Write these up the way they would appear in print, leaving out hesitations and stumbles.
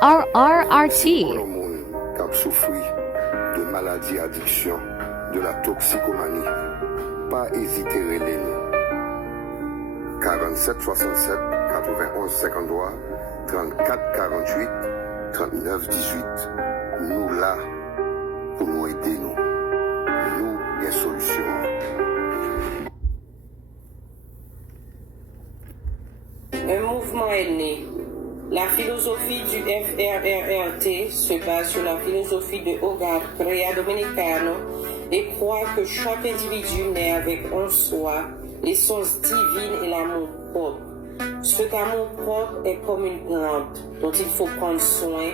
RRRT. Pour le monde qui a souffert de maladies, addiction, de la toxicomanie, pas hésiter à les nous. 47 67 91 53 34 48 39 18. Nous là pour nous aider nous. Nous, des solutions. Un mouvement est né. La philosophie du FRRRT se base sur la philosophie de Hogar Crea Dominicano et croit que chaque individu naît avec en soi l'essence divine et l'amour propre. Cet amour propre est comme une plante dont il faut prendre soin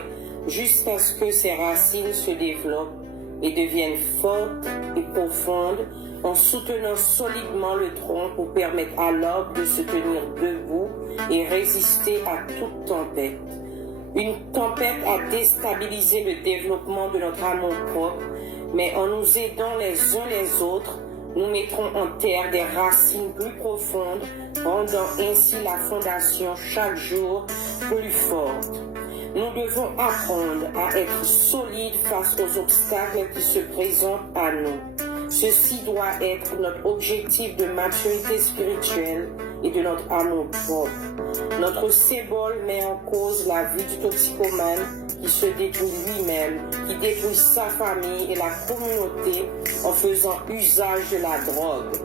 jusqu'à ce que ses racines se développent et deviennent fortes et profondes en soutenant solidement le tronc pour permettre à l'arbre de se tenir debout et résister à toute tempête. Une tempête a déstabilisé le développement de notre amour propre, mais en nous aidant les uns les autres, nous mettrons en terre des racines plus profondes, rendant ainsi la fondation chaque jour plus forte. Nous devons apprendre à être solides face aux obstacles qui se présentent à nous. Ceci doit être notre objectif de maturité spirituelle et de notre amour propre. Notre symbole met en cause la vie du toxicomane qui se détruit lui-même, qui détruit sa famille et la communauté en faisant usage de la drogue.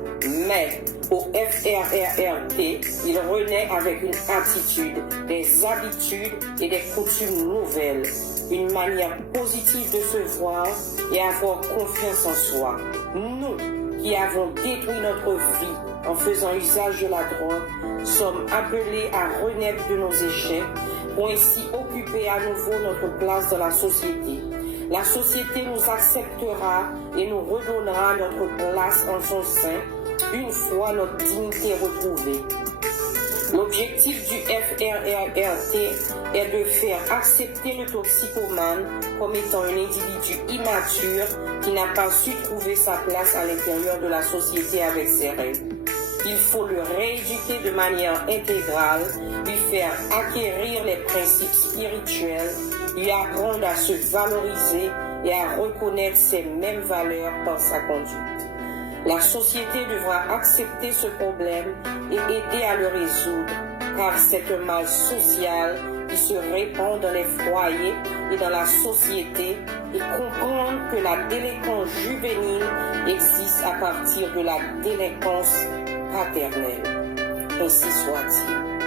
Mais au FRRRT, il renaît avec une attitude, des habitudes et des coutumes nouvelles, une manière positive de se voir et avoir confiance en soi. Nous, qui avons détruit notre vie en faisant usage de la drogue, sommes appelés à renaître de nos échecs pour ainsi occuper à nouveau notre place dans la société. La société nous acceptera et nous redonnera notre place en son sein une fois notre dignité retrouvée. L'objectif du FRRRT est de faire accepter le toxicomane comme étant un individu immature qui n'a pas su trouver sa place à l'intérieur de la société avec ses règles. Il faut le rééduquer de manière intégrale, lui faire acquérir les principes spirituels, lui apprendre à se valoriser et à reconnaître ses mêmes valeurs dans sa conduite. La société devra accepter ce problème et aider à le résoudre, car c'est un mal social qui se répand dans les foyers et dans la société, et comprendre que la délinquance juvénile existe à partir de la délinquance paternelle. Ainsi soit-il.